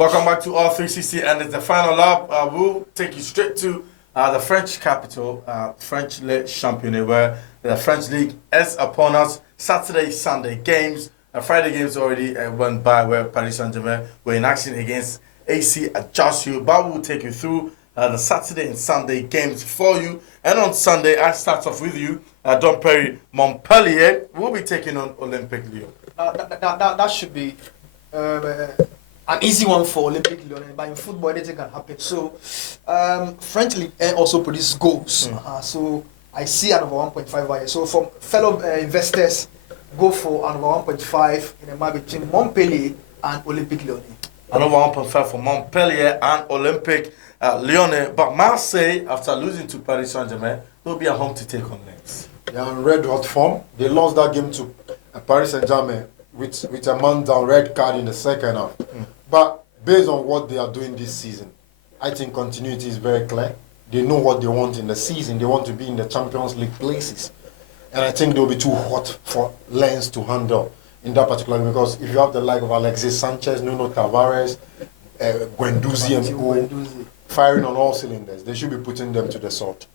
Welcome back to All 360, and it's the final lap. We'll take you straight to the French capital, French Le Championnat, where the French League is upon us. Saturday, Sunday games. Friday games already went by, where Paris Saint-Germain were in action against AC Ajaccio. But we'll take you through the Saturday and Sunday games for you. And on Sunday, I start off with you. Don Perry, Montpellier will be taking on Olympique Lyon. That should be an easy one for Olympique Lyon, but in football anything can happen. So, French League also produces goals. So I see an over 1.5 value. So from fellow investors, go for an over 1.5 in a match between Montpellier and Olympique Lyon. An over 1.5 for Montpellier and Olympique Lyon. But Marseille, after losing to Paris Saint-Germain, will be at home to take on Lens. They are in red hot form. They lost that game to Paris Saint-Germain with a man down, red card in the second half. But based on what they are doing this season, I think continuity is very clear. They know what they want in the season. They want to be in the Champions League places. And I think they'll be too hot for Lens to handle in that particular game, because if you have the like of Alexis Sanchez, Nuno Tavares, Guendouzi and Co firing on all cylinders, they should be putting them to the sword.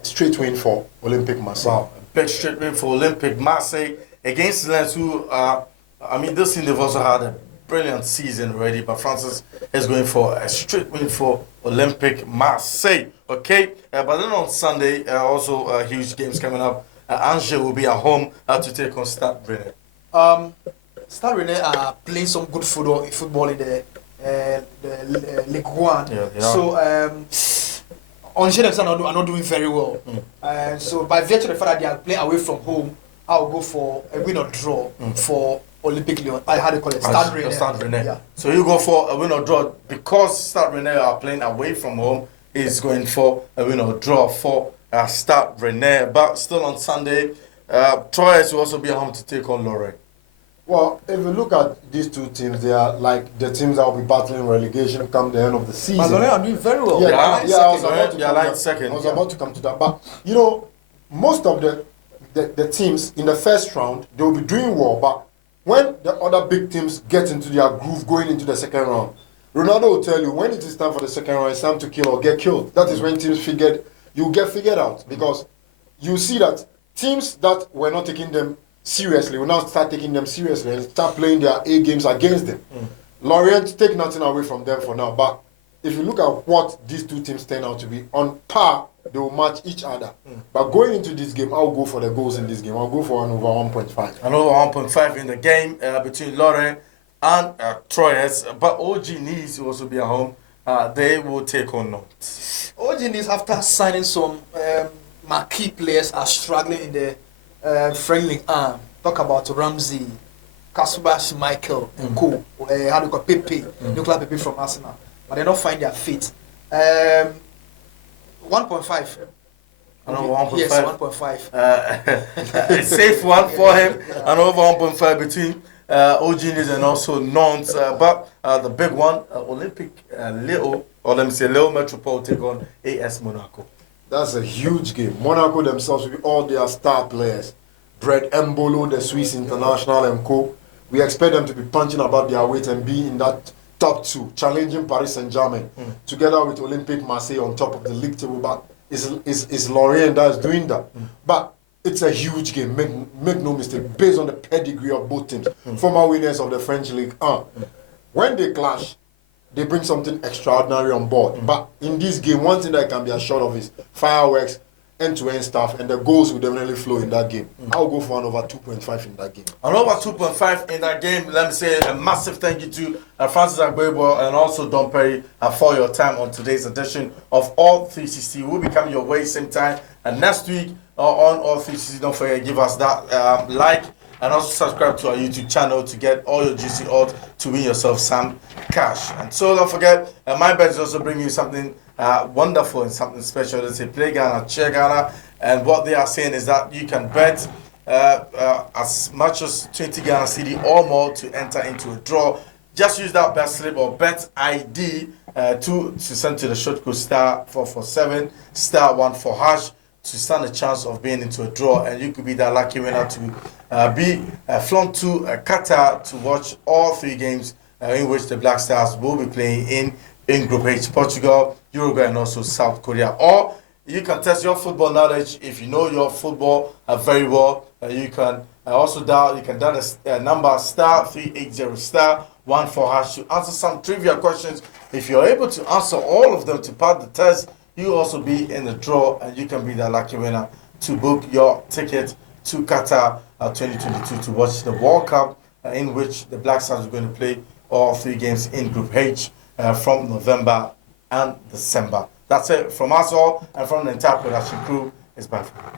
Straight win for Olympique Marseille. Wow, a big straight win for Olympique Marseille against Lens, who, this team, they've also had a brilliant season already, but Francis is going for a straight win for Olympique Marseille. Okay, but then on Sunday, also huge games coming up. Angers will be at home to take on Stade Rennais. Stade Rennais are playing some good football in the Ligue 1. Yeah. So Angers themselves are not doing very well. So by virtue of the fact that they are playing away from home, I'll go for a win or draw for Olympique Lyon. How do you call it? Stade Rennais. Yeah. So you go for a win or draw because Stade Rennais are playing away from home. Is going for a win or draw for Stade Rennais. But still on Sunday, Troyes will also be at home to take on Lorient. Well, if you look at these two teams, they are like the teams that will be battling relegation come the end of the season. But Lorient are doing very well. I was about to come to that. But, most of the teams in the first round, they will be doing well. But when the other big teams get into their groove going into the second round, Ronaldo will tell you when it is time for the second round, it's time to kill or get killed. That is when teams get figured out, because you see that teams that were not taking them seriously will now start taking them seriously and start playing their A games against them. Lorient, take nothing away from them for now, but if you look at what these two teams turn out to be, on par, they will match each other. But going into this game, I'll go for the goals in this game. I'll go for an over 1.5. An over 1.5 in the game between Lorient and Troyes. But OG Nice will also be at home. They will take on Nantes. OG Nice, after signing some marquee players, are struggling in the friendly arm. Talk about Ramsey, Kasper Michael, and Co. How do you call Pepe, Nicolas Pepe from Arsenal. But they don't find their feet. 1.5. An over 1.5. Yes, 1.5. A safe one for him. An over 1.5 between OG Nice and also Nantes. But the big one, Olympique Lyon, or let me say Lyon Metropole take on AS Monaco. That's a huge game. Monaco themselves will be all their star players. Brett Mbolo, the Swiss international, and Co. We expect them to be punching about their weight and be in that top two, challenging Paris Saint-Germain, together with Olympique Marseille on top of the league table. But it's Lorient that's doing that. But it's a huge game, make no mistake, based on the pedigree of both teams. Former winners of the French League. When they clash, they bring something extraordinary on board. But in this game, one thing that can be assured of is fireworks, end-to-end stuff, and the goals will definitely flow in that game. I'll go for an over 2.5 in that game. An over 2.5 in that game. Let me say a massive thank you to Francis Agbebo and also Don Perry for your time on today's edition of All 360. We'll be coming your way same time. And next week on All 360, don't forget, give us that like and also subscribe to our YouTube channel to get all your juicy odds to win yourself some cash. And so don't forget, MYBET is also bringing you something wonderful and something special. They say Play Ghana, Cheer Ghana, and what they are saying is that you can bet as much as 20 Ghana CD or more to enter into a draw. Just use that bet slip or bet ID to send to the short code *447 *14# to stand a chance of being into a draw, and you could be that lucky winner to be flown to Qatar to watch all 3 games in which the Black Stars will be playing in Group H, Portugal, Uruguay, and also South Korea. Or you can test your football knowledge if you know your football very well. You can also dial the number *380*14# to answer some trivia questions. If you're able to answer all of them to pass the test, you also be in the draw, and you can be the lucky winner to book your ticket to Qatar 2022 to watch the World Cup, in which the Black Stars are going to play all 3 games in Group H from November and December. That's it from us all and from the entire production crew. It's bye for now.